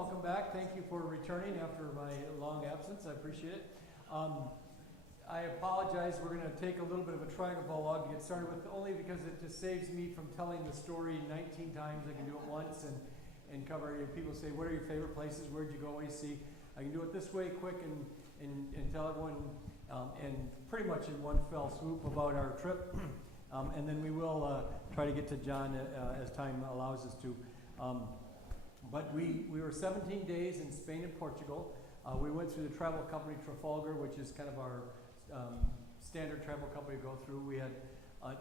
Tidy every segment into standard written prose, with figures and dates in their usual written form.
welcome back. Thank you for returning after my long absence. I appreciate it. I apologize. We're going to take a little bit of a triangle log to get started with, only because it just saves me from telling the story 19 times. I can do it once and cover it. People say, what are your favorite places? Where'd you go? What do you see? I can do it this way quick and tell everyone and pretty much in one fell swoop about our trip. And then we will try to get to John as time allows us to. But we were 17 days in Spain and Portugal. We went through the travel company Trafalgar, which is kind of our standard travel company to go through. We had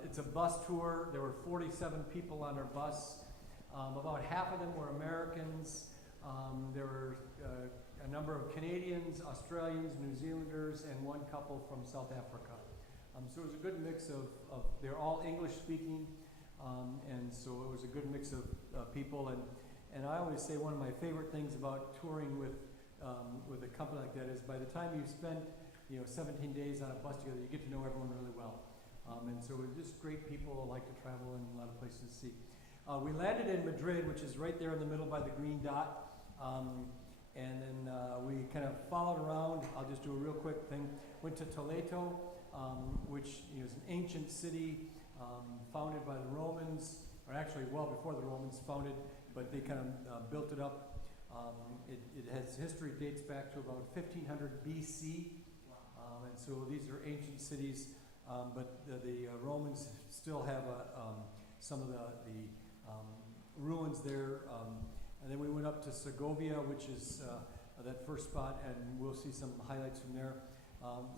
it's a bus tour. There were 47 people on our bus. About half of them were Americans. There were a number of Canadians, Australians, New Zealanders, and one couple from South Africa. So it was a good mix of they're all English speaking, and so it was a good mix of people. And I always say one of my favorite things about touring with a company like that is by the time you've spent 17 days on a bus together, you get to know everyone really well. And so we're just great people who like to travel and a lot of places to see. We landed in Madrid, which is right there in the middle by the green dot. And then we kind of followed around. I'll just do a real quick thing. Went to Toledo, which is an ancient city founded by the Romans, or actually well before the Romans founded, but they kind of built it up. It has history dates back to about 1500 BC, and so these are ancient cities, but the Romans still have some of the ruins there. And then we went up to Segovia, which is that first spot, and we'll see some highlights from there.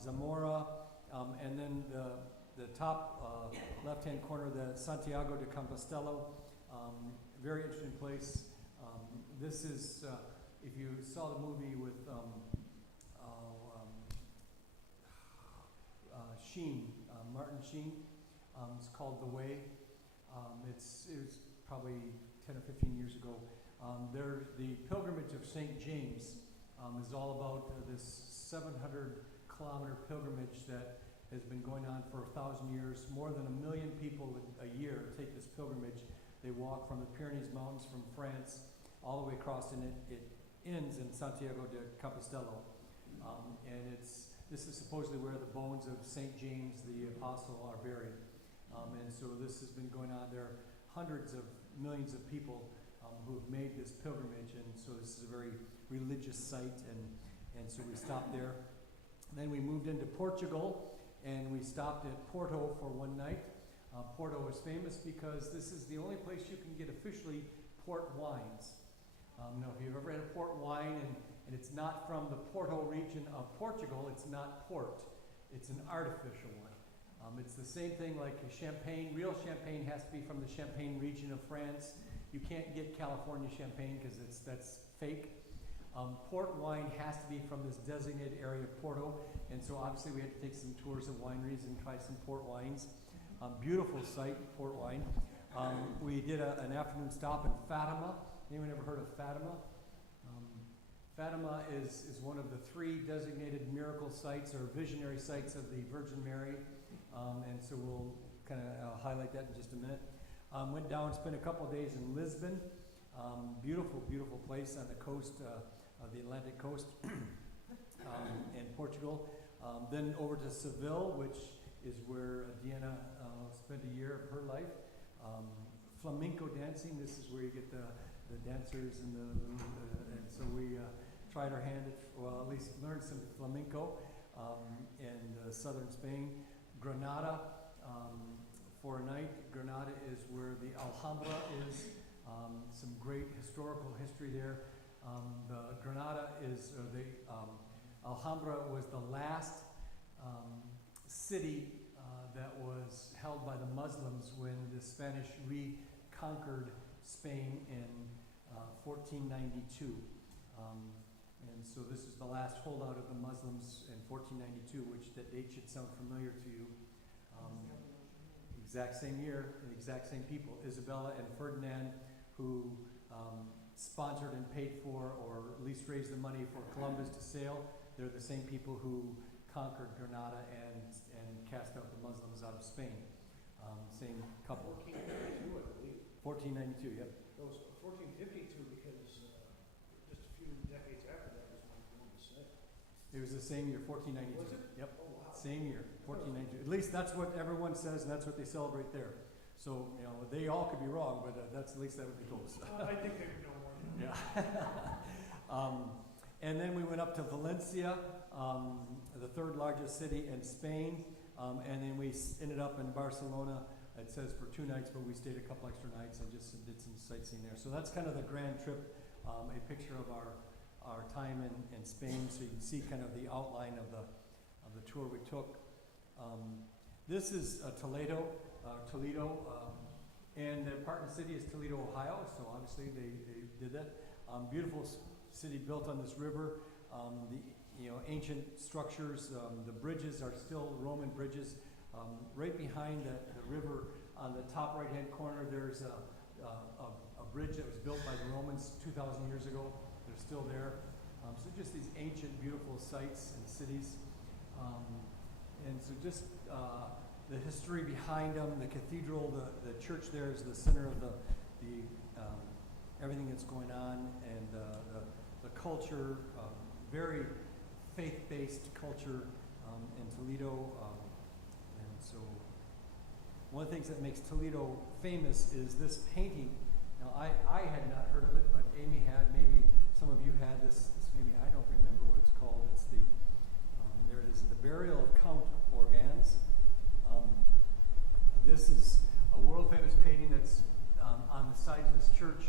Zamora, and then the top left-hand corner, the Santiago de Compostela, very interesting place. This is, if you saw the movie with Sheen, Martin Sheen, it's called The Way. It was probably 10 or 15 years ago. The pilgrimage of St. James is all about this 700-kilometer pilgrimage that has been going on for 1,000 years. More than 1 million people a year take this pilgrimage. They walk from the Pyrenees Mountains from France all the way across, and it ends in Santiago de Compostela. And this is supposedly where the bones of St. James the Apostle are buried. And so this has been going on. There are hundreds of millions of people who have made this pilgrimage, and so this is a very religious site, and so we stopped there. Then we moved into Portugal, and we stopped at Porto for one night. Porto is famous because this is the only place you can get officially port wines. Now, if you've ever had a port wine and it's not from the Porto region of Portugal, it's not port. It's an artificial one. It's the same thing like champagne. Real champagne has to be from the Champagne region of France. You can't get California champagne because that's fake. Port wine has to be from this designated area of Porto, and so obviously we had to take some tours of wineries and try some port wines. Beautiful site, port wine. We did an afternoon stop in Fatima. Anyone ever heard of Fatima? Fatima is one of the 3 designated miracle sites or visionary sites of the Virgin Mary, and so we'll kind of highlight that in just a minute. Went down, spent a couple of days in Lisbon. Beautiful, beautiful place on the coast of the Atlantic coast in Portugal. Then over to Seville, which is where Diana spent a year of her life. Flamenco dancing, this is where you get the dancers and and so we tried our hand at, well, at least learned some flamenco in southern Spain. Granada, for a night. Granada is where the Alhambra is. Some great historical history there. The Granada is, the Alhambra was the last city that was held by the Muslims when the Spanish reconquered Spain in 1492. And so this is the last holdout of the Muslims in 1492, which that date should sound familiar to you. Exact same year, the exact same people, Isabella and Ferdinand, who sponsored and paid for, or at least raised the money for Columbus to sail. They're the same people who conquered Granada and cast out the Muslims out of Spain. Same couple. 1492, I believe. 1492, yep. It was 1452 because just a It was the same year, 1492. Was it? Yep. Oh, wow. Same year, 1492. At least that's what everyone says, and that's what they celebrate there. So, they all could be wrong, but that's at least that would be close. I think they would know more. Yeah. And then we went up to Valencia, the third largest city in Spain, and then we ended up in Barcelona. It says for 2 nights, but we stayed a couple extra nights and just did some sightseeing there. So that's kind of the grand trip, a picture of our time in Spain, so you can see kind of the outline of the tour we took. This is Toledo, and the partner city is Toledo, Ohio, so obviously they did that. Beautiful city built on this river. The ancient structures, the bridges are still Roman bridges. Right behind the river, on the top right-hand corner, there's a bridge that was built by the Romans 2,000 years ago. They're still there. So just these ancient, beautiful sites and cities. And so just the history behind them, the cathedral, the church there is the center of the everything that's going on, and the culture, very faith-based culture in Toledo. And so one of the things that makes Toledo famous is this painting. Now, I had not heard of it, but Amy had. Maybe some of you had this maybe, I don't remember what it's called. It's there it is, the Burial of Count Organs. This is a world-famous painting that's on the sides of this church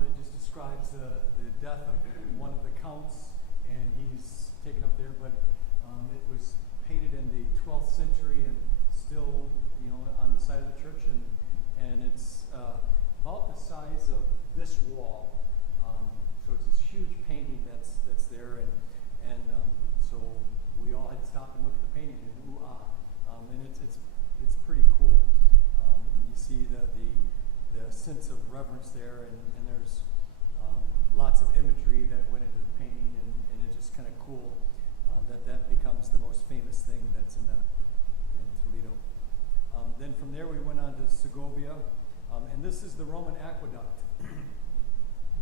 that just describes the death of one of the counts, and he's taken up there, but it was painted in the 12th century and still, on the side of the church, and it's about the size of this wall. So it's this huge painting that's there, and so we all had to stop and look at the painting and and it's pretty cool. You see the sense of reverence there, and there's lots of imagery that went into the painting, and it's just kind of cool that becomes the most famous thing that's in Toledo. Then from there we went on to Segovia, and this is the Roman aqueduct,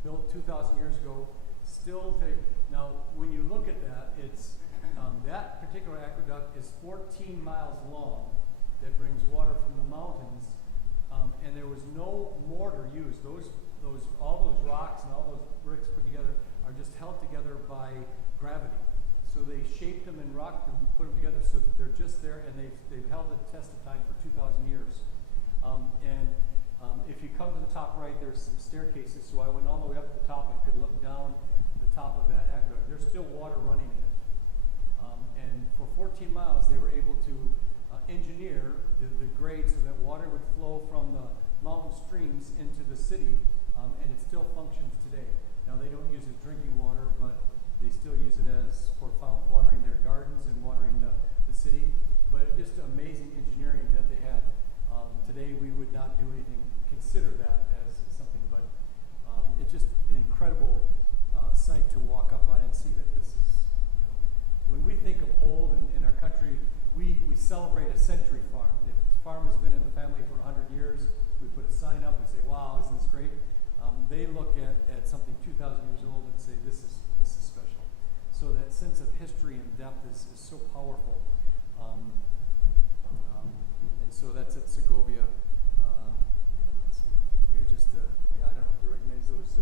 built 2,000 years ago. Still today. Now, when you look at that, it's that particular aqueduct is 14 miles long that brings water from the mountains, and there was no mortar used. All those rocks and all those bricks put together are just held together by gravity. So they shaped them and rocked them, put them together, so that they're just there, and they've held the test of time for 2,000 years. If you come to the top right, there's some staircases. So I went all the way up to the top and could look down the top of that aqueduct. There's still water running in it. And for 14 miles, they were able to engineer the grade so that water would flow from the mountain streams into the city, and it still functions today. Now, they don't use it as drinking water, but they still use it as for watering their gardens and watering the city. But it's just amazing engineering that they had. Today, we would not do anything, consider that as something, but it's just an incredible sight to walk up on and see that this is, when we think of old in our country, we celebrate a century farm. If the farm has been in the family for 100 years, we put a sign up, we say, wow, isn't this great? They look at something 2,000 years old and say, this is special. So that sense of history and depth is so powerful. And so that's at Segovia. And let's see, here just, I don't know if you recognize those,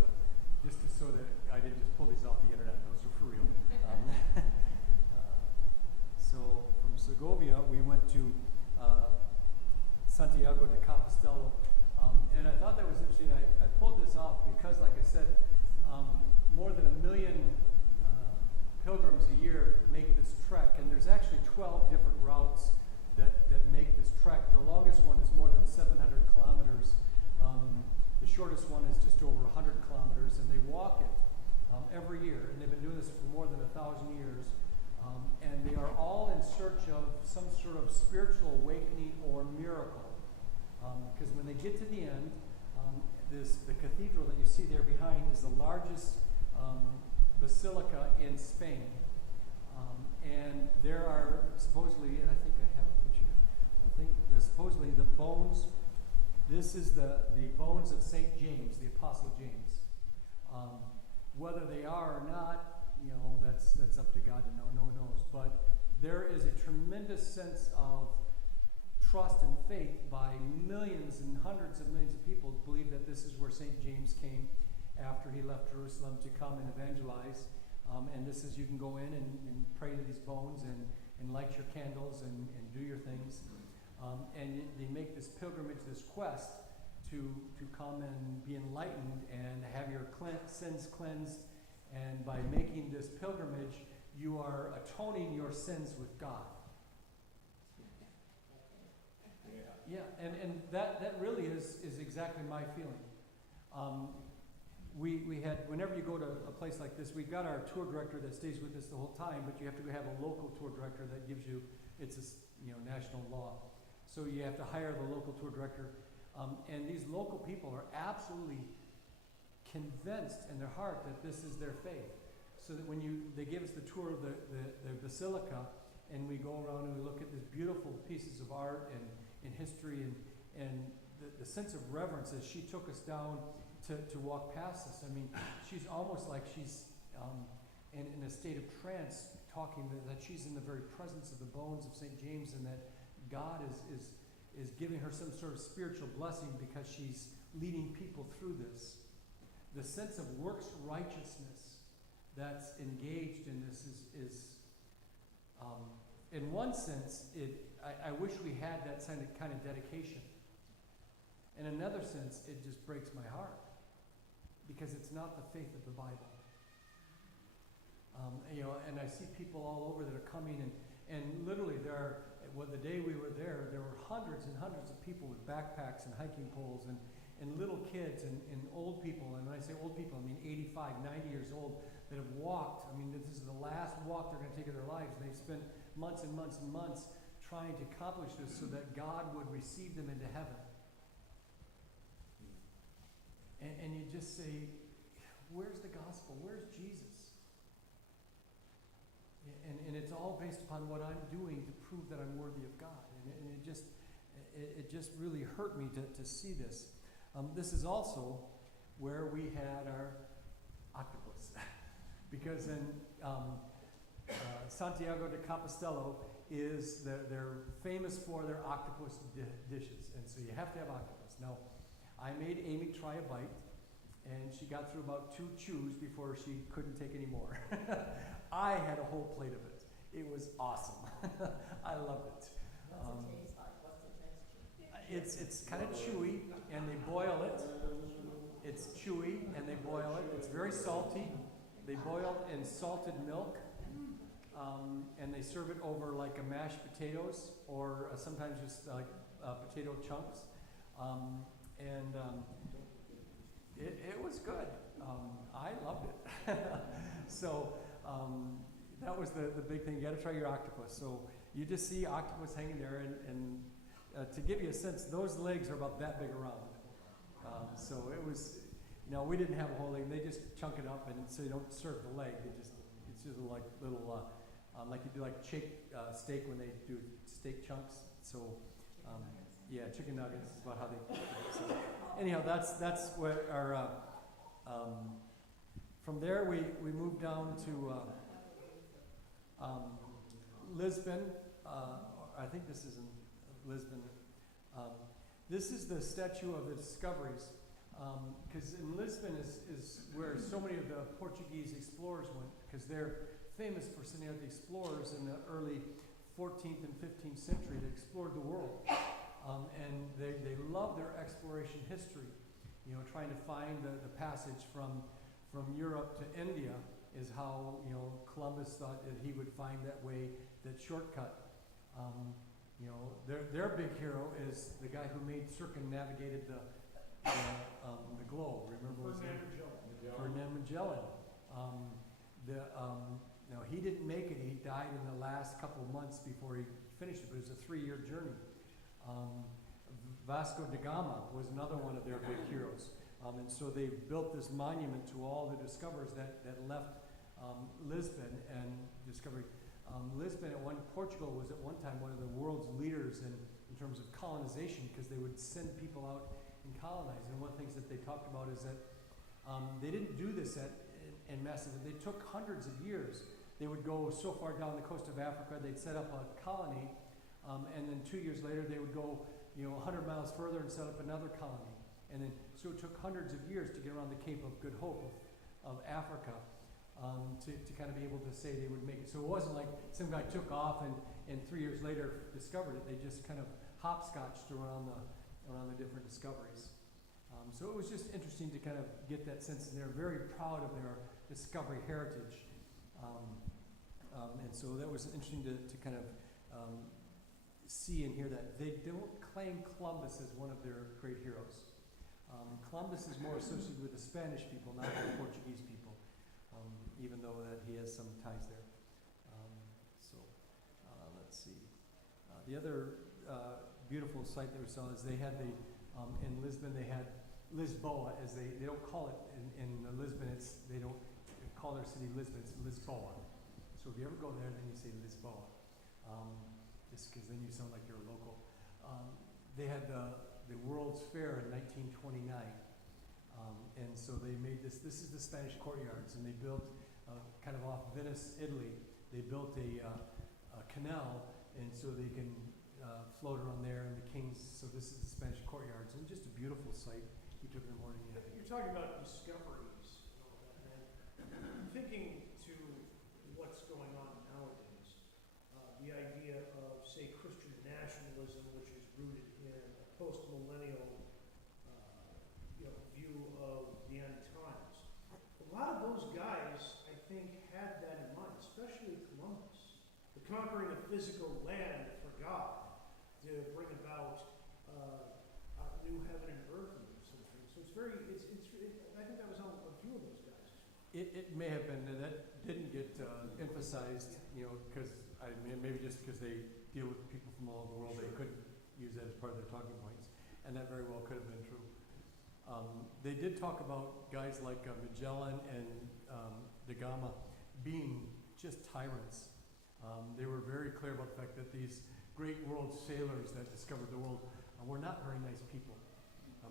just so that I didn't just pull these off the internet, those are for real. So from Segovia, we went to Santiago de Compostela. And I thought that was interesting. I pulled this off because, like I said, more than 1 million pilgrims a year make this trek. And there's actually 12 different routes that make this trek. The longest one is more than 700 kilometers. The shortest one is just over 100 kilometers. And they walk it every year. And they've been doing this for more than 1,000 years. And they are all in search of some sort of spiritual awakening or miracle. Because when they get to the end, the cathedral that you see there behind is the largest basilica in Spain. And there are supposedly, and I think I have a picture, supposedly the bones, this is the bones of St. James, the Apostle James. Whether they are or not, that's it's up to God to know. No one knows. But there is a tremendous sense of trust and faith by millions and hundreds of millions of people who believe that this is where St. James came after he left Jerusalem to come and evangelize. And this is, you can go in and pray to these bones and light your candles and do your things. And they make this pilgrimage, this quest to come and be enlightened and have your sins cleansed. And by making this pilgrimage, you are atoning your sins with God. Yeah, and that really is exactly my feeling. We had, whenever you go to a place like this, we've got our tour director that stays with us the whole time, but you have to have a local tour director that gives you, it's a national law. So you have to hire the local tour director. And these local people are absolutely convinced in their heart that this is their faith. So that when they give us the tour of the basilica, and we go around and we look at these beautiful pieces of art and history and the sense of reverence as she took us down to walk past us. I mean, she's almost like she's in a state of trance, talking that she's in the very presence of the bones of St. James, and that God is giving her some sort of spiritual blessing because she's leading people through this. The sense of works righteousness that's engaged in this is in one sense, I wish we had that kind of dedication. In another sense, it just breaks my heart because it's not the faith of the Bible. And I see people all over that are coming, and literally the day we were there were hundreds and hundreds of people with backpacks and hiking poles and little kids and old people. And when I say old people, I mean 85, 90 years old that have walked. I mean, this is the last walk they're going to take of their lives. And they've spent months and months and months trying to accomplish this so that God would receive them into heaven. And you just say, where's the gospel? Where's Jesus? And it's all based upon what I'm doing to prove that I'm worthy of God. And it just really hurt me to see this. This is also where we had our octopus. Because in Santiago de Compostela they're famous for their octopus dishes. And so you have to have octopus. Now, I made Amy try a bite, and she got through about 2 chews before she couldn't take any more. I had a whole plate of it. It was awesome. I loved it. What's it taste like? What's the texture? It's kind of chewy, and they boil it. It's chewy, and they boil it. It's very salty. They boil it in salted milk, and they serve it over like a mashed potatoes, or sometimes just like potato chunks. It was good. I loved it. So that was the big thing. You got to try your octopus. So you just see octopus hanging there, and to give you a sense, those legs are about that big around. So it was, we didn't have a whole leg. They just chunk it up, and so you don't serve the leg. It's just like little, like you do like steak when they do steak chunks. So chicken nuggets is about how they. So anyhow, that's where our. From there, we moved down to Lisbon. I think this is in Lisbon. This is the Statue of the Discoveries, because in Lisbon is where so many of the Portuguese explorers went, because they're famous for sending out the explorers in the early 14th and 15th century that explored the world. And they love their exploration history, trying to find the passage from Europe to India is how, Columbus thought that he would find that way, that shortcut. Their big hero is the guy who circumnavigated the globe. Remember what his name? Ferdinand Magellan. He didn't make it. He died in the last couple of months before he finished it, but it was a 3-year journey. Vasco da Gama was another one of their big heroes. And so they built this monument to all the discoverers that left Lisbon and discovered. Portugal was at one time one of the world's leaders in terms of colonization, because they would send people out and colonize. And one of the things that they talked about is that they didn't do this in massive. They took hundreds of years they would go so far down the coast of Africa, they'd set up a colony, and then 2 years later they would go, 100 miles further and set up another colony. And then, so it took hundreds of years to get around the Cape of Good Hope of Africa, to kind of be able to say they would make it. So it wasn't like some guy took off and 3 years later discovered it. They just kind of hopscotched around the different discoveries. So it was just interesting to kind of get that sense, and they're very proud of their discovery heritage. And so that was interesting to kind of see and hear that. They don't claim Columbus as one of their great heroes. Columbus is more associated with the Spanish people, not the Portuguese people, even though that he has some ties there. Let's see. The other beautiful sight that we saw is they had in Lisbon, they had Lisboa, as they don't call it in Lisbon, they don't call their city Lisbon, it's Lisboa. So if you ever go there, then you say Lisboa, just because then you sound like you're a local. They had the World's Fair in 1929, and so they made this is the Spanish courtyards, and they built, kind of off Venice, Italy, they built a canal, and so they can float around there, and the kings, so this is the Spanish courtyards, and just a beautiful sight. You took in the morning. Yeah. You're talking about discoveries and all that, and thinking to what's going on nowadays, the idea of, say, Christian nationalism, which is rooted in a post-millennial view of the end times. A lot of those guys, I think, had that in mind, especially Columbus, the conquering of physical land for God to bring about new heaven and earth and those sort of things. So it's I think that was on a few of those guys. It may have been, and that didn't get emphasized, because maybe just because they deal with people from all over the world, they couldn't use that as part of their talking points, and that very well could have been true. They did talk about guys like Magellan and da Gama being just tyrants. They were very clear about the fact that these great world sailors that discovered the world were not very nice people.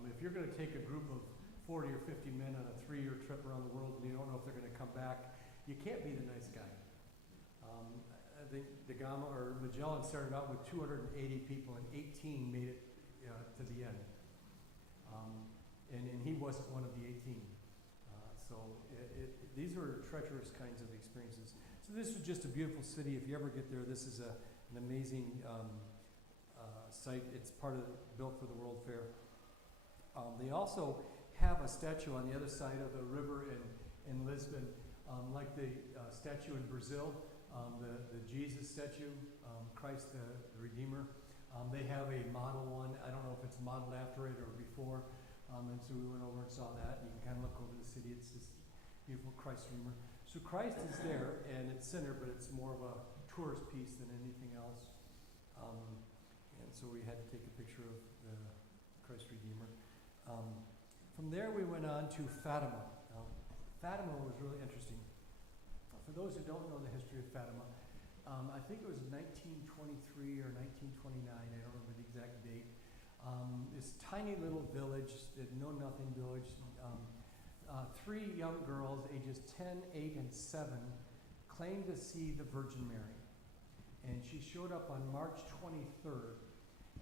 If you're going to take a group of 40 or 50 men on a 3-year trip around the world and you don't know if they're going to come back, you can't be the nice guy. I think da Gama or Magellan started out with 280 people and 18 made it to the end. And he wasn't one of the 18. These were treacherous kinds of experiences. So this was just a beautiful city. If you ever get there, this is an amazing site. It's built for the World Fair. They also have a statue on the other side of the river in Lisbon, like the statue in Brazil, the Jesus statue, Christ the Redeemer. They have a model one. I don't know if it's modeled after it or before. And so we went over and saw that. You can kind of look over the city. It's this beautiful Christ Redeemer. So Christ is there, and it's center, but it's more of a tourist piece than anything else. And so we had to take a picture of the Christ Redeemer. From there, we went on to Fatima. Fatima was really interesting. For those who don't know the history of Fatima, I think it was 1923 or 1929, I don't remember the exact date. This tiny little village, know-nothing village, 3 young girls, ages 10, 8, and 7, claimed to see the Virgin Mary. And she showed up on March 23rd,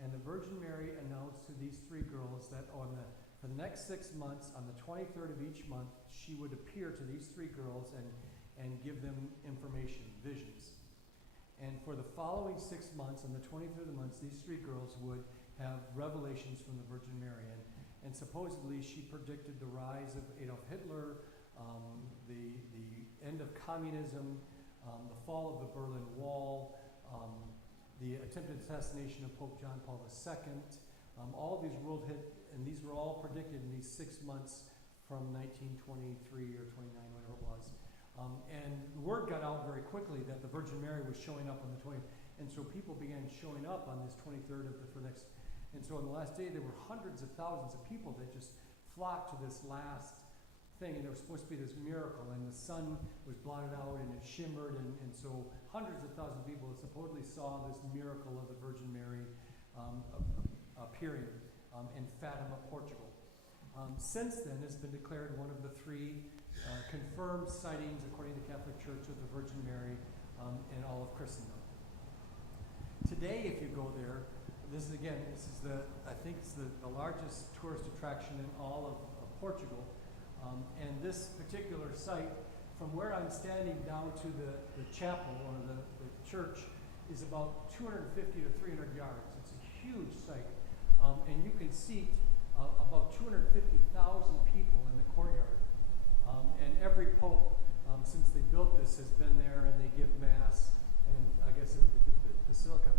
and the Virgin Mary announced to these 3 girls that for the next 6 months, on the 23rd of each month, she would appear to these 3 girls and give them information, visions. And for the following 6 months, on the 23rd of the month, these 3 girls would have revelations from the Virgin Mary. And supposedly she predicted the rise of Adolf Hitler, the end of communism, the fall of the Berlin Wall, the attempted assassination of Pope John Paul II. All of these world hit, and these were all predicted in these 6 months from 1923 or 29, whatever it was. And the word got out very quickly that the Virgin Mary was showing up on the 20th. And so people began showing up on this 23rd for next. And so on the last day, there were hundreds of thousands of people that just flocked to this last thing. And there was supposed to be this miracle. And the sun was blotted out and it shimmered. And so hundreds of thousands of people supposedly saw this miracle of the Virgin Mary appearing in Fatima, Portugal. Since then, it's been declared one of the 3 confirmed confirmed sightings, according to the Catholic Church, of the Virgin Mary in all of Christendom. Today, if you go there, I think it's the largest tourist attraction in all of Portugal. And this particular site, from where I'm standing down to the chapel or the church, is about 250 to 300 yards. It's a huge site. And you can seat about 250,000 people in the courtyard. And every pope, since they built this, has been there, and they give Mass, and I guess it was the Basilica.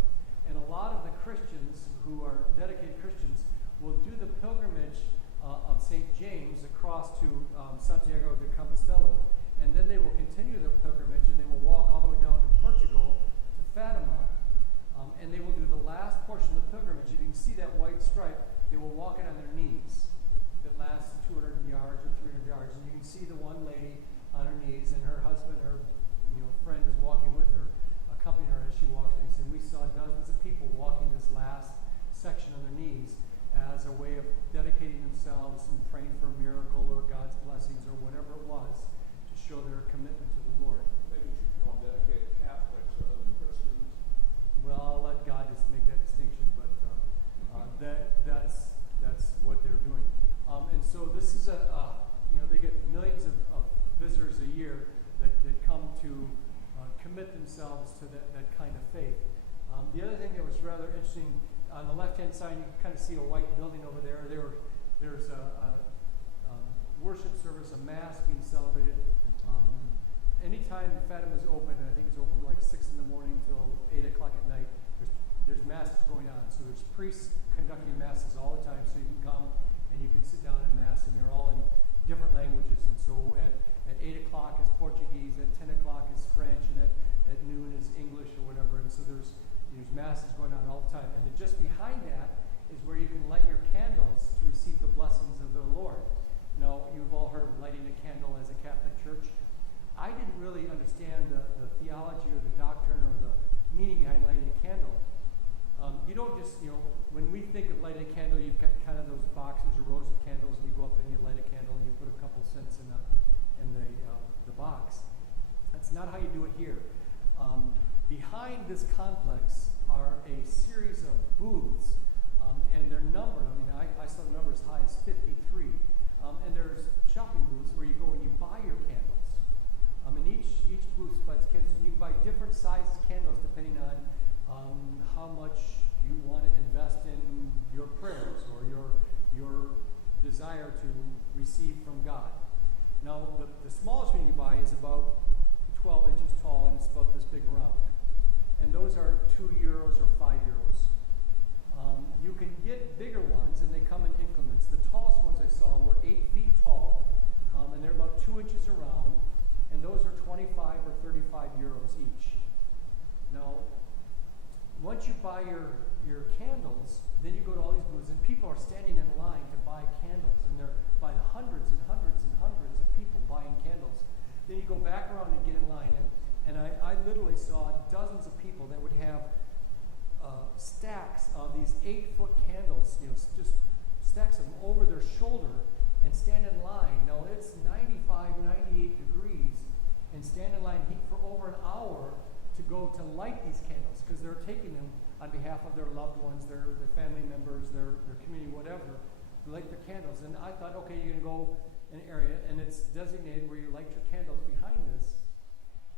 And a lot of the Christians who are dedicated Christians will do the pilgrimage of St. James across to Santiago de Compostela, and then they will continue their pilgrimage, and they will walk all the way down to Portugal, to Fatima, and they will do the last portion of the pilgrimage. If you can see that white stripe, they will walk it on their knees. That lasts 200 yards or 300 yards, and you can see the one lady on her knees, and her husband or friend is walking with her, accompanying her as she walks. And we saw dozens of people walking this last section on their knees as a way of dedicating themselves and praying for a miracle or God's blessings or whatever it was, to show their commitment to the Lord. Maybe you should call them dedicated Catholics rather than Christians. Well, I'll let God just make that distinction, but that's what they're doing. And so this is they get millions of visitors a year that come to commit themselves to that kind of faith. The other thing that was rather interesting, on the left-hand side, you can kind of see a white building over there. There's a worship service, a Mass being celebrated. Anytime Fatima is open, and I think it's open from like 6 in the morning till 8 o'clock at night, there's Masses going on. So there's priests conducting Masses all the time, so you can come and you can sit down in Mass, and they're all in different languages. And so at 8 o'clock is Portuguese, at 10 o'clock is French, and at noon is English or whatever. And so there's Masses going on all the time. And then just behind that is where you can light your candles to receive the blessings of the Lord. Now, you've all heard of lighting a candle as a Catholic Church. I didn't really understand the theology or the doctrine or the meaning behind lighting a candle. You don't just, when we think of lighting a candle, you've got kind of those boxes or rows of candles, and you go up there and you light a candle and you put a couple cents in the box. That's not how you do it here. Behind this complex are a series of booths, and they're numbered. I saw the number as high as 53. And there's shopping booths where you go and you buy your candles. And each booth buys candles, and you buy different sizes candles depending on how much you want to invest in your prayers or your desire to receive from God. Now, the smallest one you buy is about 12 inches tall, and it's about this big around. And those are €2 or €5. You can get bigger ones, and they come in increments. The tallest ones I saw were 8 feet tall, and they're about 2 inches around, and those are 25 or 35 euros each. Now, once you buy your candles, then you go to all these booths, and people are standing in line to buy candles, and they're by the hundreds and hundreds and hundreds of people buying candles. Then you go back around and get in line, and I literally saw dozens of people that would have stacks of these 8-foot candles, just stacks of them over their shoulder, and stand in line. Now, it's 95, 98 degrees, and stand in line heat for over an hour to go to light these candles, because they're taking them on behalf of their loved ones, their family members, their community, whatever, to light their candles. And I thought, okay, you're going to go in an area, and it's designated where you light your candles behind this.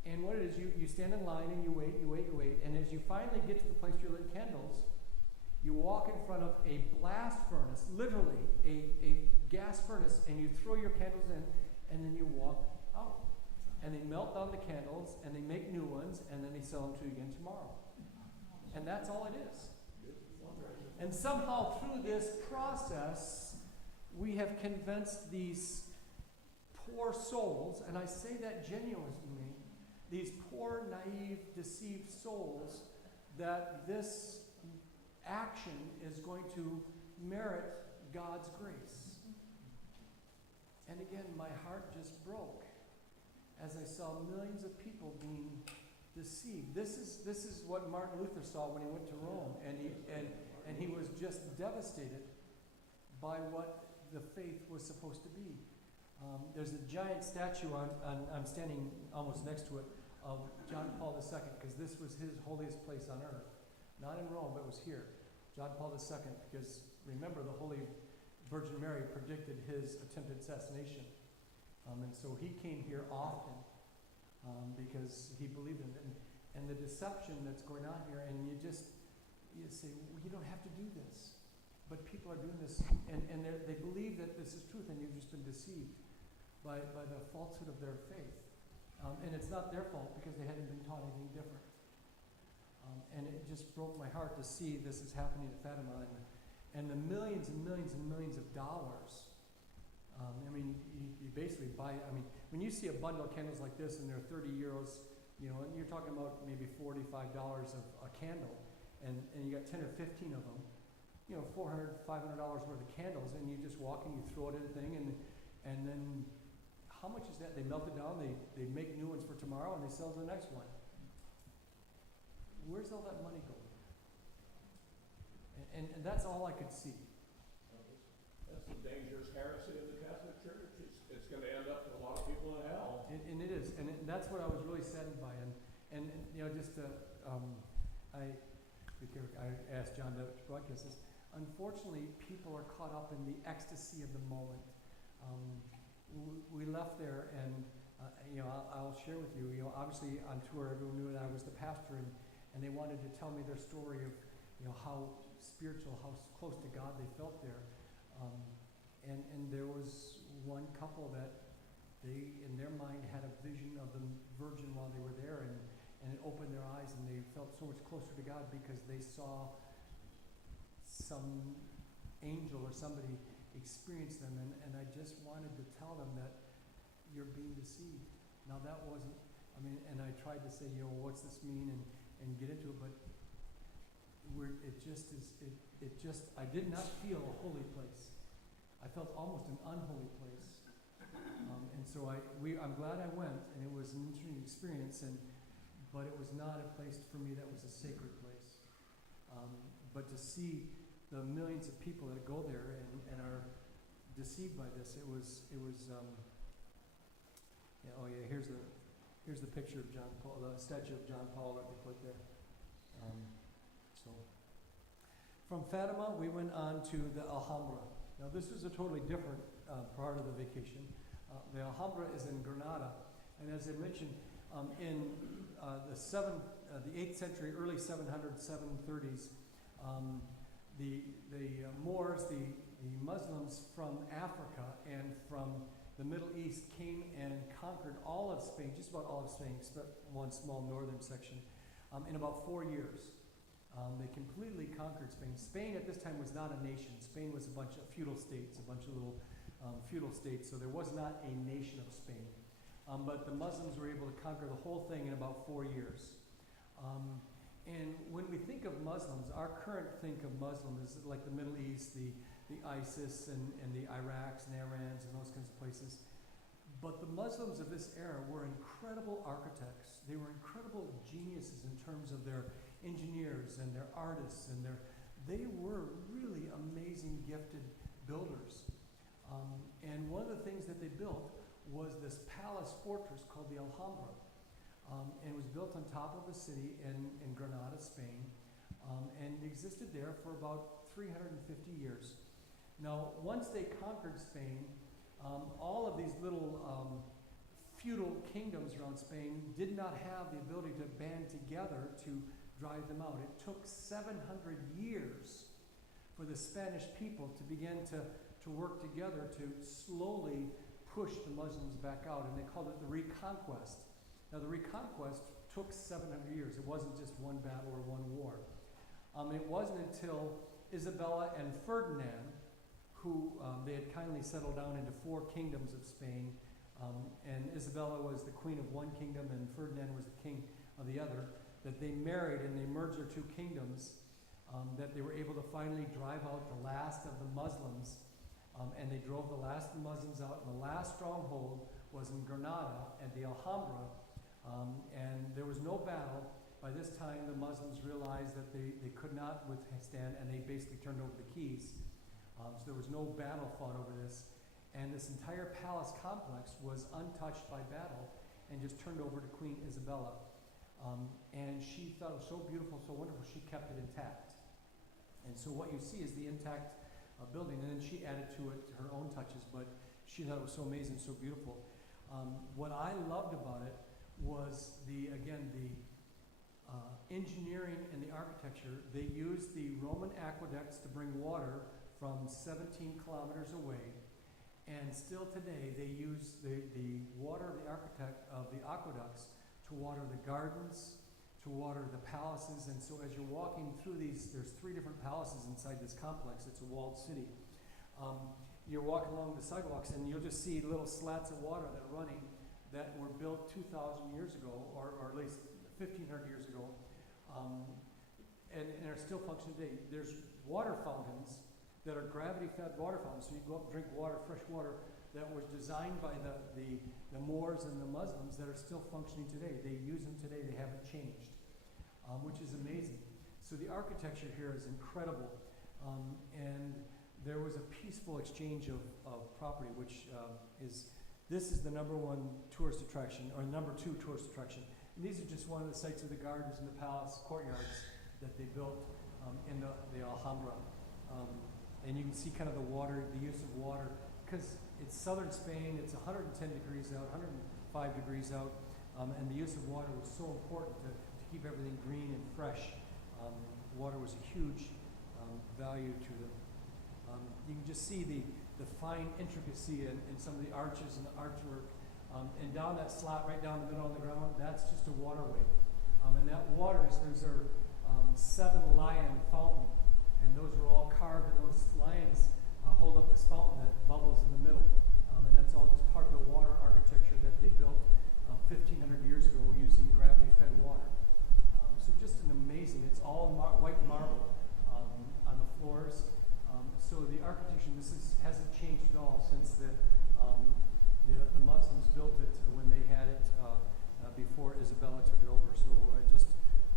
And what it is, you stand in line, and you wait, and as you finally get to the place you lit candles, you walk in front of a blast furnace, literally a gas furnace, and you throw your candles in, and then you walk out. And they melt down the candles, and they make new ones, and then they sell them to you again tomorrow. And that's all it is. And somehow through this process, we have convinced these poor souls, and I say that genuinely, these poor, naive, deceived souls, that this action is going to merit God's grace. And again, my heart just broke as I saw millions of people being deceived. This is what Martin Luther saw when he went to Rome, and he was just devastated by what the faith was supposed to be. There's a giant statue I'm standing almost next to it, of John Paul II, because this was his holiest place on earth. Not in Rome, but it was here. John Paul II, because remember, the Holy Virgin Mary predicted his attempted assassination. And so he came here often because he believed in it. And the deception that's going on here, and you say, well, you don't have to do this. But people are doing this, and they believe that this is truth, and you've just been deceived by the falsehood of their faith. And it's not their fault because they hadn't been taught anything different. And it just broke my heart to see this is happening at Fatima, and the millions and millions and millions of dollars. I mean, you basically buy, I mean, when you see a bundle of candles like this and they're 30 euros, you know, and you're talking about maybe $45 of a candle, and you got 10 or 15 of them, you know, $400, $500 worth of candles, and you just walk and you throw it in the thing, and then how much is that? They melt it down, they make new ones for tomorrow, and they sell the next one. Where's all that money going? And that's all I could see. That's the dangerous heresy of the Catholic Church. It's going to end up with a lot of people in hell. And it is, and that's what I was really saddened by. And you know, just I asked John to broadcast this. Unfortunately, people are caught up in the ecstasy of the moment. We left there, and you know, I'll share with you. You know, obviously on tour, everyone knew that I was the pastor, and they wanted to tell me their story of, you know, how spiritual, how close to God they felt there. And there was one couple that they, in their mind, had a vision of the Virgin while they were there, and it opened their eyes, and they felt so much closer to God because they saw some angel or somebody experience them, and I just wanted to tell them that you're being deceived. Now that wasn't, I mean, and I tried to say, you know, what's this mean, and get into it, but I did not feel a holy place. I felt almost an unholy place. And so I'm glad I went, and it was an interesting experience, but it was not a place for me that was a sacred place. But to see the millions of people that go there and are deceived by this, it was yeah, oh yeah, here's the picture of John Paul, the statue of John Paul that they put there. So from Fatima, we went on to the Alhambra. Now this is a totally different part of the vacation. The Alhambra is in Granada, and as I mentioned, in the 8th century, early 700s, 730s, the Moors, the Muslims from Africa and from the Middle East came and conquered all of Spain, just about all of Spain, except one small northern section, in about 4 years. They completely conquered Spain. Spain at this time was not a nation. Spain was a bunch of feudal states, a bunch of little feudal states, so there was not a nation of Spain. But the Muslims were able to conquer the whole thing in about 4 years. And when we think of Muslims, our current think of Muslim is like the Middle East, the ISIS and the Iraqs and Irans and those kinds of places. But the Muslims of this era were incredible architects. They were incredible geniuses in terms of their engineers and their artists, and they were really amazing, gifted builders. And one of the things that they built was this palace fortress called the Alhambra. And it was built on top of a city in Granada, Spain, and it existed there for about 350 years. Now, once they conquered Spain, all of these little feudal kingdoms around Spain did not have the ability to band together to drive them out. It took 700 years for the Spanish people to begin to work together to slowly push the Muslims back out, and they called it the Reconquest. Now, the Reconquest took 700 years. It wasn't just one battle or one war. It wasn't until Isabella and Ferdinand, who they had kindly settled down into 4 kingdoms of Spain, and Isabella was the queen of one kingdom and Ferdinand was the king of the other, that they married and they merged their 2 kingdoms, that they were able to finally drive out the last of the Muslims, and they drove the last of the Muslims out, and the last stronghold was in Granada at the Alhambra, and there was no battle. By this time, the Muslims realized that they could not withstand, and they basically turned over the keys. So there was no battle fought over this. And this entire palace complex was untouched by battle and just turned over to Queen Isabella. And she thought it was so beautiful, so wonderful, she kept it intact. And so what you see is the intact building, and then she added to it her own touches, but she thought it was so amazing, so beautiful. What I loved about it was the engineering and the architecture. They used the Roman aqueducts to bring water from 17 kilometers away, and still today they use the water of the aqueducts to water the gardens, to water the palaces. And so as you're walking through these, there's 3 different palaces inside this complex. It's a walled city. You're walking along the sidewalks and you'll just see little slats of water that are running that were built 2,000 years ago, or at least 1,500 years ago, and are still functioning today. There's water fountains that are gravity-fed water fountains, so you go up and drink water, fresh water, that was designed by the Moors and the Muslims that are still functioning today. They use them today, they haven't changed, which is amazing. So the architecture here is incredible, and there was a peaceful exchange of property, which this is the #1 tourist attraction, or #2 tourist attraction. And these are just one of the sites of the gardens and the palace courtyards that they built in the Alhambra. And you can see kind of the water, the use of water, because it's southern Spain, it's 110 degrees out, 105 degrees out, and the use of water was so important to keep everything green and fresh. Water was a huge value to them. You can just see the fine intricacy in some of the arches and the artwork. And down that slot, right down the middle on the ground, that's just a waterway. And that water there's 7 lion fountain. And those are all carved, and those lions hold up this fountain that bubbles in the middle. And that's all just part of the water architecture that they built 1,500 years ago using gravity-fed water. So just an amazing, it's all white marble on the floors. So the architecture, hasn't changed at all since the Muslims built it when they had it before Isabella took it over. So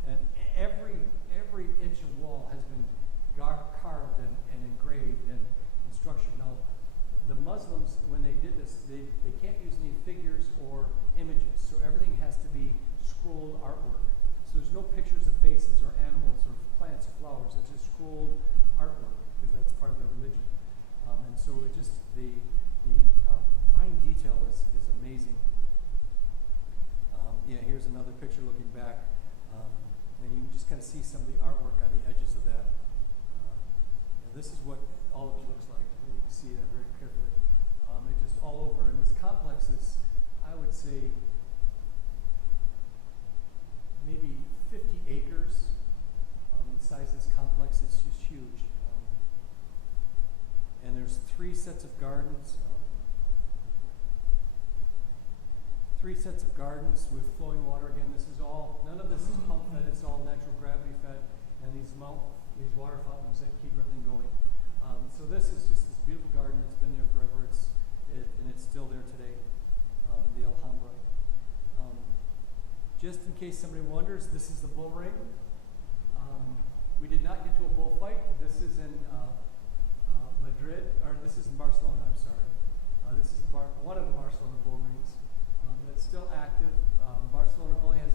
and every inch of wall has been carved and engraved and structured. Now, the Muslims, when they did this, they can't use any figures or images, so everything has to be scrolled artwork. So there's no pictures of faces or animals or plants or flowers. It's just scrolled artwork, because that's part of their religion. And so it just, the fine detail is amazing. Here's another picture looking back. And you can just kind of see some of the artwork on the edges of that. This is what all of it looks like. You can see that very carefully. It's just all over. And this complex is, I would say, maybe 50 acres. The size of this complex is just huge. And there's 3 sets of gardens. 3 sets of gardens with flowing water. Again, none of this is pump fed, it's all natural gravity fed, and these water fountains that keep everything going. So this is just this beautiful garden that's been there forever, and it's still there today, the Alhambra. Just in case somebody wonders, this is the bull ring. We did not get to a bullfight. This is in Madrid, or this is in Barcelona, I'm sorry. This is one of the Barcelona bull rings. That's still active. Barcelona only has,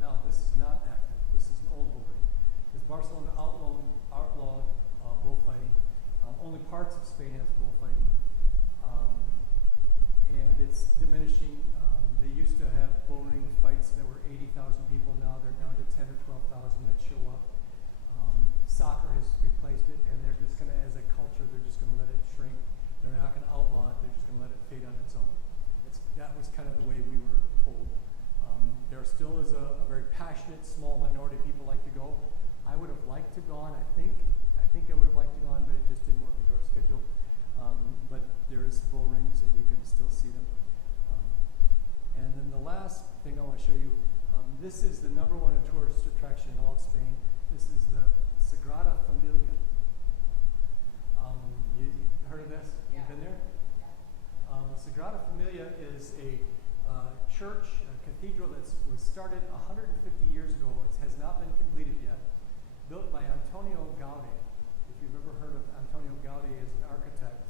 no, this is not active. This is an old bull ring. Because Barcelona outlawed bullfighting. Only parts of Spain has bullfighting. And it's diminishing. They used to have bull ring fights that were 80,000 people. Now they're down to 10 or 12,000 that show up. Soccer has replaced it, and they're just going to, as a culture, they're just going to let it shrink. They're not going to outlaw it. They're just going to let it fade on its own. That was kind of the way we were told. There still is a very passionate, small minority of people like to go. I would have liked to gone, I think I would have liked to gone, but it just didn't work into our schedule. But there is bull rings, and you can still see them. And then the last thing I want to show you, this is the #1 tourist attraction in all of Spain. This is the Sagrada Familia. You heard of this? Yeah. You've been there? The Sagrada Familia is a church, a cathedral that was started 150 years ago. It has not been completed yet. Built by Antonio Gaudi. If you've ever heard of Antonio Gaudi as an architect,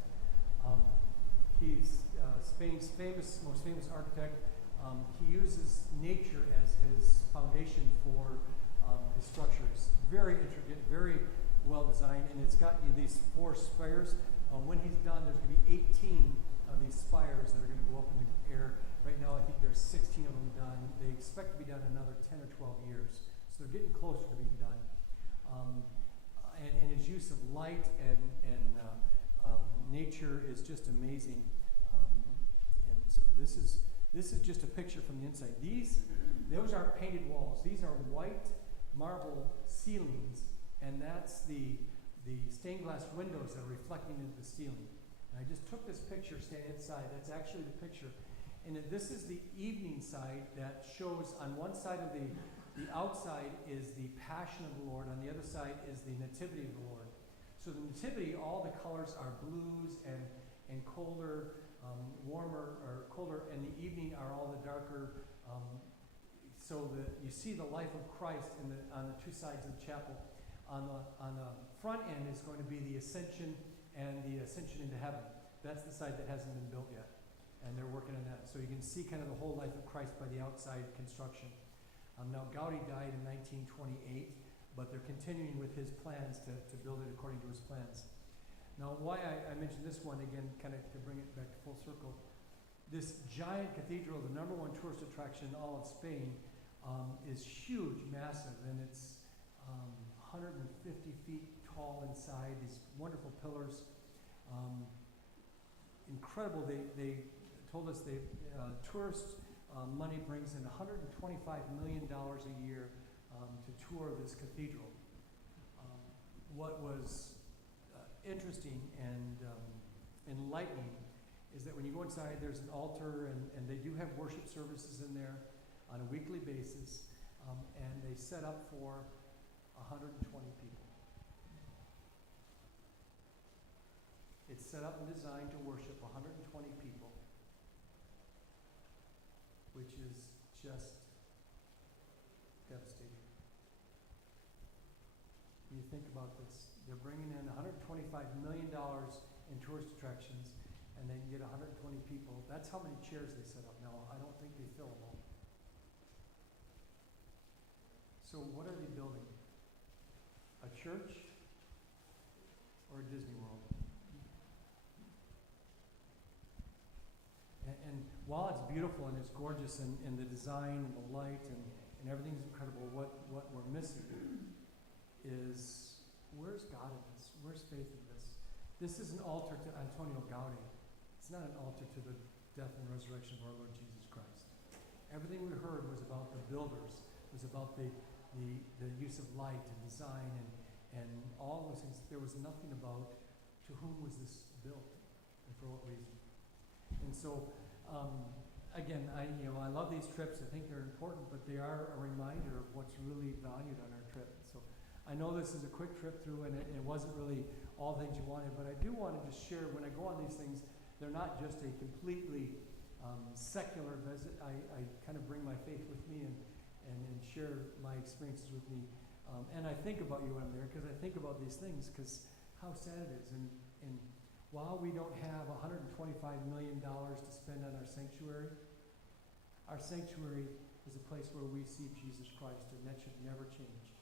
He's Spain's most famous architect. He uses nature as his foundation for his structures. Very intricate, very well designed, and it's got these 4 spires. When he's done, there's going to be 18 of these spires that are going to go up in the air. Right now, I think there's 16 of them done. They expect to be done in another 10 or 12 years. So they're getting closer to being done. And his use of light and nature is just amazing. And so this is just a picture from the inside. Those aren't painted walls. These are white marble ceilings, and that's the stained glass windows that are reflecting into the ceiling. And I just took this picture standing inside. That's actually the picture. And this is the evening side that shows on one side of the outside is the Passion of the Lord. On the other side is the Nativity of the Lord. So the Nativity, all the colors are blues and colder, warmer, or colder, and the evening are all the darker. So that you see the life of Christ on the 2 sides of the chapel. On the front end is going to be the Ascension and the Ascension into heaven. That's the side that hasn't been built yet. And they're working on that. So you can see kind of the whole life of Christ by the outside construction. Now, Gaudi died in 1928, but they're continuing with his plans to build it according to his plans. Now, why I mentioned this one, again, kind of to bring it back to full circle, this giant cathedral, the #1 tourist attraction in all of Spain, is huge, massive, and it's 150 feet tall inside, these wonderful pillars. Incredible. They told us tourist money brings in $125 million a year to tour this cathedral. What was interesting and enlightening is that when you go inside, there's an altar, and they do have worship services in there on a weekly basis, and they set up for 120 people. It's set up and designed to worship 120 people, which is just devastating. When you think about this, they're bringing in $125 million in tourist attractions, and they can get 120 people. That's how many chairs they set up. Now, I don't think they fill them all. So what are they building? A church or a Disney World? And while it's beautiful and it's gorgeous and the design and the light and everything's incredible, what we're missing is, where's God in this? Where's faith in this? This is an altar to Antonio Gaudi. It's not an altar to the death and resurrection of our Lord Jesus Christ. Everything we heard was about the builders, was about the use of light and design and all those things. There was nothing about to whom was this built and for what reason. And so, again, I love these trips. I think they're important, but they are a reminder of what's really valued on our trip. So I know this is a quick trip through, and it wasn't really all the things you wanted, but I do want to just share, when I go on these things, they're not just a completely secular visit. I kind of bring my faith with me and share my experiences with me. And I think about you when I'm there, because I think about these things, because how sad it is. And while we don't have $125 million to spend on our sanctuary is a place where we see Jesus Christ, and that should never change.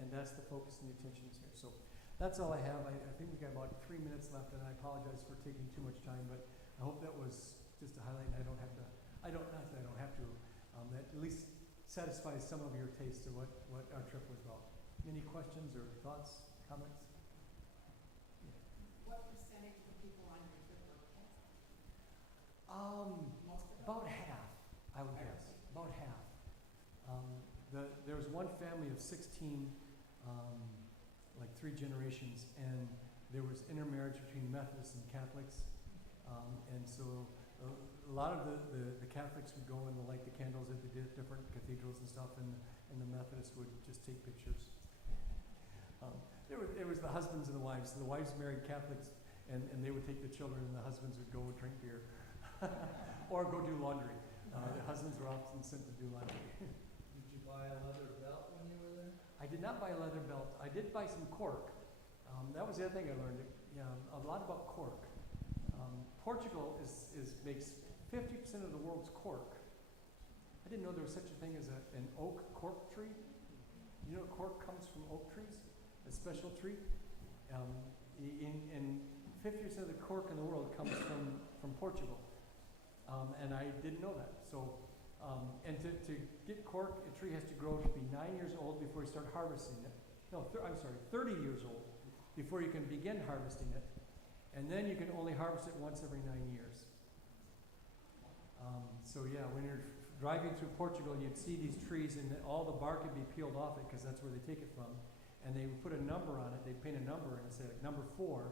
And that's the focus and the attention is here. So that's all I have. I think we've got about 3 minutes left, and I apologize for taking too much time, but I hope that was just a highlight, and I don't have to, that at least satisfies some of your taste of what our trip was about. Any questions or thoughts, comments? What percentage of the people on your trip were Catholic? Most of them? About half, I would guess. About half. There was one family of 16, like 3 generations, and there was intermarriage between Methodists and Catholics. And so a lot of the Catholics would go and light the candles at the different cathedrals and stuff, and the Methodists would just take pictures. It was the husbands and the wives. So the wives married Catholics, and they would take the children, and the husbands would go drink beer or go do laundry. The husbands were often sent to do laundry. Did you buy a leather belt when you were there? I did not buy a leather belt. I did buy some cork. That was the other thing I learned. A lot about cork. Portugal makes 50% of the world's cork. I didn't know there was such a thing as an oak cork tree. You know, cork comes from oak trees, a special tree. And 50% of the cork in the world comes from Portugal. And I didn't know that. So, and to get cork, a tree has to grow to be 9 years old before you start harvesting it. No, 30 years old before you can begin harvesting it. And then you can only harvest it once every 9 years. So yeah, when you're driving through Portugal, you'd see these trees and all the bark would be peeled off it because that's where they take it from. And they would put a number on it. They'd paint a number and say like number 4.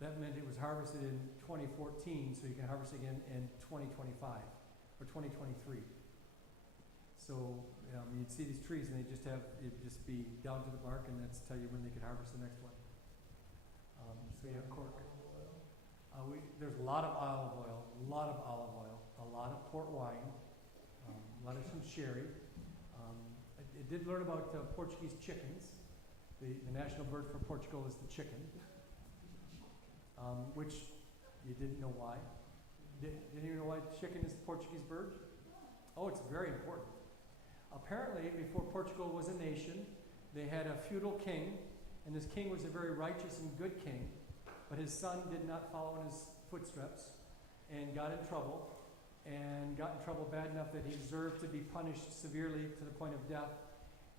That meant it was harvested in 2014, so you can harvest again in 2025 or 2023. So you'd see these trees and it'd just be down to the bark, and that's tell you when they could harvest the next one. So yeah, cork. There's a lot of olive oil, a lot of port wine, a lot of some sherry. I did learn about Portuguese chickens. The national bird for Portugal is the chicken, which you didn't know why. Didn't you know why chicken is the Portuguese bird? Oh, it's very important. Apparently, before Portugal was a nation, they had a feudal king, and this king was a very righteous and good king, but his son did not follow in his footsteps and got in trouble bad enough that he deserved to be punished severely to the point of death.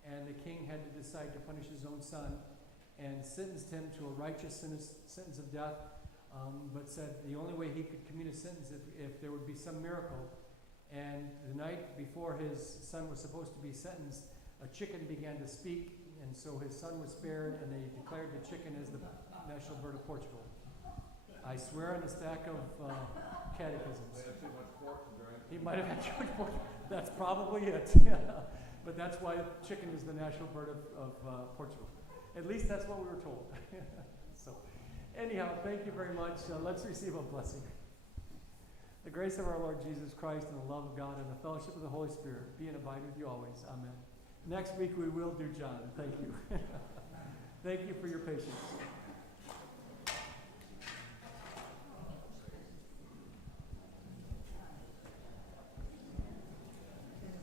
And the king had to decide to punish his own son and sentenced him to a righteous sentence of death, but said the only way he could commute a sentence if there would be some miracle. And the night before his son was supposed to be sentenced, a chicken began to speak, and so his son was spared, and they declared the chicken as the national bird of Portugal. I swear on a stack of catechisms. They had too much pork to drink. He might have had too much pork. That's probably it. But that's why chicken is the national bird of Portugal. At least that's what we were told. So, anyhow, thank you very much. Let's receive a blessing. The grace of our Lord Jesus Christ and the love of God and the fellowship of the Holy Spirit be and abide with you always. Amen. Next week we will do John. Thank you. Thank you for your patience.